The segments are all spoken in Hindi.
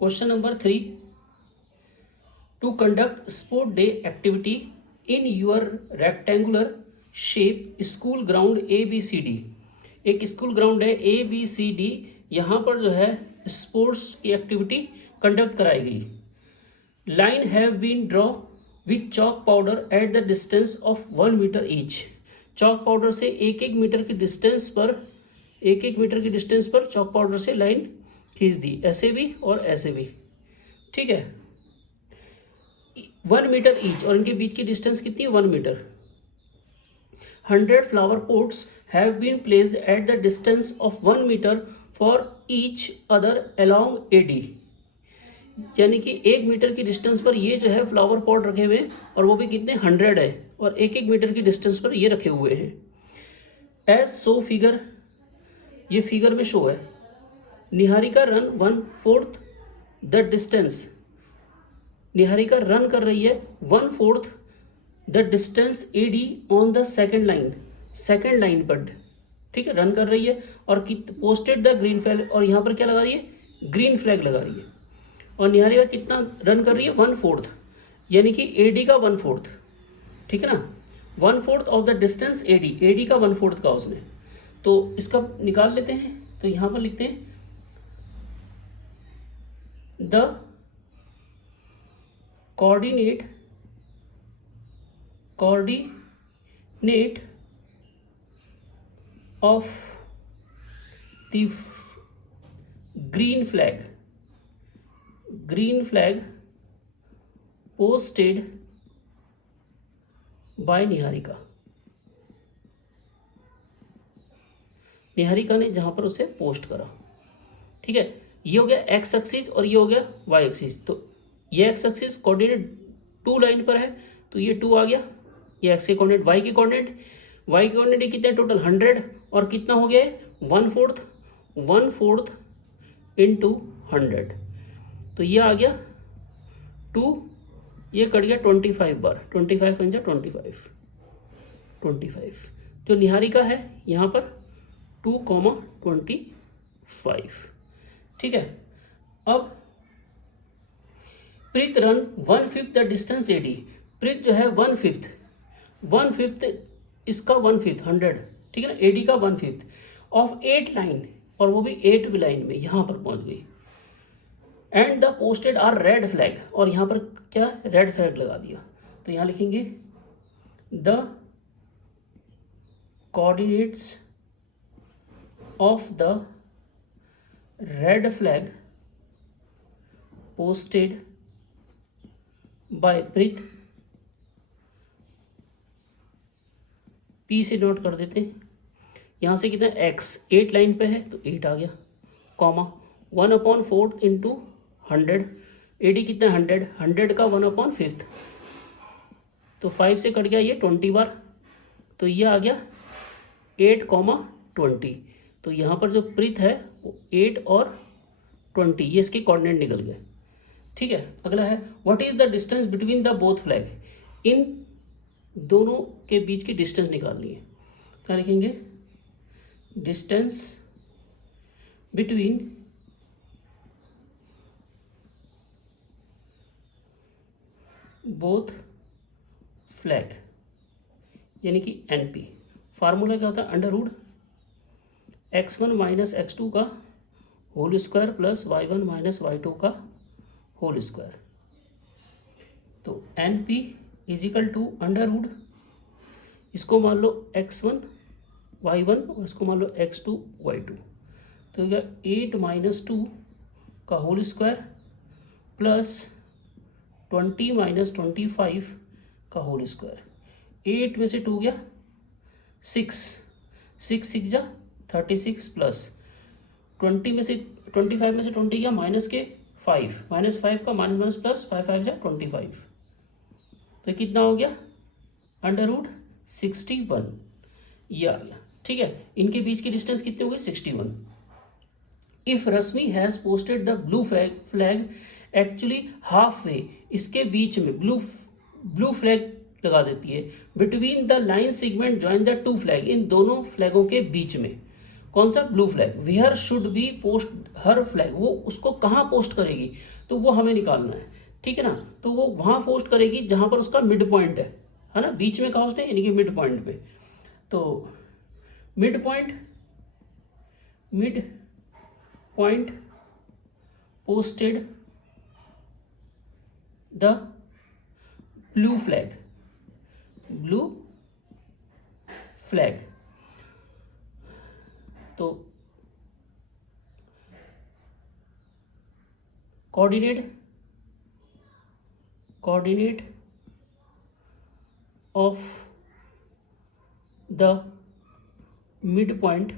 Question number 3, to conduct sport day activity in your rectangular shape school ground ABCD। एक स्कूल ग्राउंड है ABCD, यहाँ पर जो है स्पोर्ट्स की एक्टिविटी कंडक्ट कराई गई। Line have been draw with chalk powder at the distance of 1 metre each. Chalk powder से एक एक मीटर की डिस्टेंस पर चॉक पाउडर से लाइन खींच दी, ऐसे भी और ऐसे भी। ठीक है, 1 मीटर ईच, और इनके बीच की डिस्टेंस कितनी है? 1 metre. 100 flower pots have been placed at the distance of 1 metre for each other along AD। यानी कि 1 मीटर की डिस्टेंस पर ये जो है फ्लावर पॉट रखे हुए हैं, और वो भी कितने? 100 है, और एक एक मीटर की डिस्टेंस पर ये रखे हुए हैं। एज सो फिगर, ये फिगर में शो है। Niharika run 1/4 the distance. Niharika run कर रही है 1/4 the distance AD on the second line पर। ठीक है, रन कर रही है और पोस्टेड द ग्रीन फ्लैग, और यहाँ पर क्या लगा रही है? ग्रीन फ्लैग लगा रही है। और निहारिका कितना रन कर रही है? 1/4, यानी कि AD का 1/4। ठीक है ना, 1/4 ऑफ द डिस्टेंस AD का 1/4 का उसने। तो इसका निकाल लेते हैं। तो यहाँ पर लिखते हैं the coordinate of the green flag posted bye Niharika. Niharika ने जहां पर उसे पोस्ट करा। ठीक है, ये हो गया एक्स एक्सिस और ये हो गया वाई एक्सिस। तो ये एक्स एक्सिस कोऑर्डिनेट 2 लाइन पर है, तो ये 2 आ गया। ये एक्स के कोऑर्डिनेट, वाई के कोऑर्डिनेट कितने? टोटल 100, और कितना हो गया? 1/4 इंटू 100। तो ये आ गया 2, ये कट गया 25 बार। 25 पंजा 25। जो निहारिका है यहाँ पर 2,25। ठीक है, अब प्रीत रन 1/5 द डिस्टेंस AD। प्रीत जो है 1/5 इसका 1/5 100। ठीक है ना, AD का 1/5 ऑफ 8 लाइन, और वो भी 8 लाइन में यहाँ पर पहुंच गई। And the posted are red flag, और यहाँ पर क्या? रेड फ्लैग लगा दिया। तो यहाँ लिखेंगे the coordinates of the red flag posted bye Preet. P से नोट कर देते हैं। यहाँ से कितना? X 8 लाइन पे है, तो 8 आ गया, कॉमा 1/4 इंटू 100। AD कितना? 100 का 1/5, तो 5 से कट गया ये 20 बार। तो ये आ गया 8,20। तो यहाँ पर जो प्रीत है वो 8 और 20, ये इसके कोऑर्डिनेट निकल गए। ठीक है, अगला है what is the distance between the both flag. इन दोनों के बीच की डिस्टेंस निकालनी है। क्या लिखेंगे? डिस्टेंस बिटवीन बोथ फ्लैग, यानी कि NP। फार्मूला क्या होता है? Under root x1 minus x2 का whole square plus y1 minus y2 का होल स्क्वायर। तो NP equal to under root, इसको मान लो x1 y1 और इसको मान लो x2 y2। तो ये 8 माइनस 2 का होल स्क्वायर प्लस 20 माइनस 25 का होल स्क्वायर। 8 में से 2 गया 6 6 जा 36 प्लस 25 में से 20 गया माइनस के 5, -5 का माइनस प्लस 5 जा 25। तो कितना हो गया? अंडर रूट 61, ये आ गया। ठीक है, इनके बीच की डिस्टेंस कितनी हो गई? 61। If Rashmi has posted the blue flag actually half way, इसके बीच में ब्लू फ्लैग लगा देती है। Between the line segment join the 2 flag, इन दोनों फ्लैगों के बीच में कौन सा, blue flag. Where should be post her flag, वो उसको कहाँ पोस्ट करेगी, तो वो हमें निकालना है, ठीक है ना। तो वो वहाँ पोस्ट करेगी जहाँ पर उसका मिड पॉइंट है ना, बीच में कहा उसने, यानी कि मिड पॉइंट पे। तो mid point posted the blue flag. तो coordinate of the mid point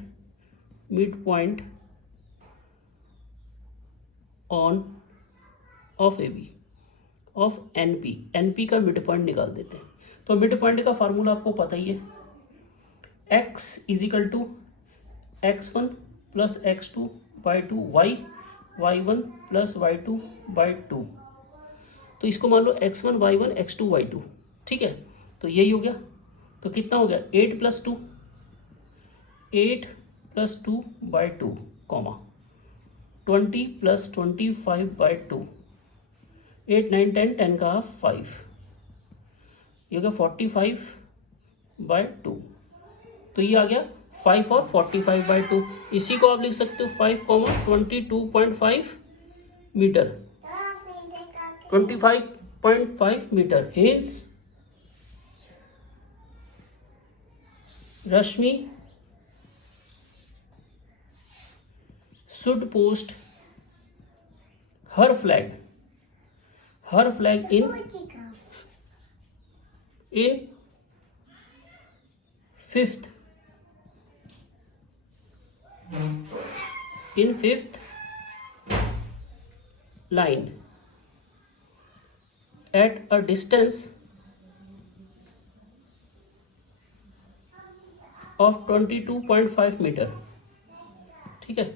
on of A B of NP का मिड पॉइंट निकाल देते हैं। तो मिड पॉइंट का फार्मूला आपको पता ही है, x equal to x1 plus x2 by 2 y1 plus y2 by 2। तो इसको मान लो x1 y1 x2 y2, ठीक है। तो यही हो गया। तो कितना हो गया, 8 plus 2 by 2 comma 20 plus 25 by 2, 8 9 10 10 का 5, ये हो गया 45 बाई 2। तो ये आ गया 5 और 45 बाई 2। इसी को आप लिख सकते हो 5 comma 22.5 metre, 25.5 metre. Hence Rashmi should post her flag in fifth line at a distance of 22.5 metre, ठीक है।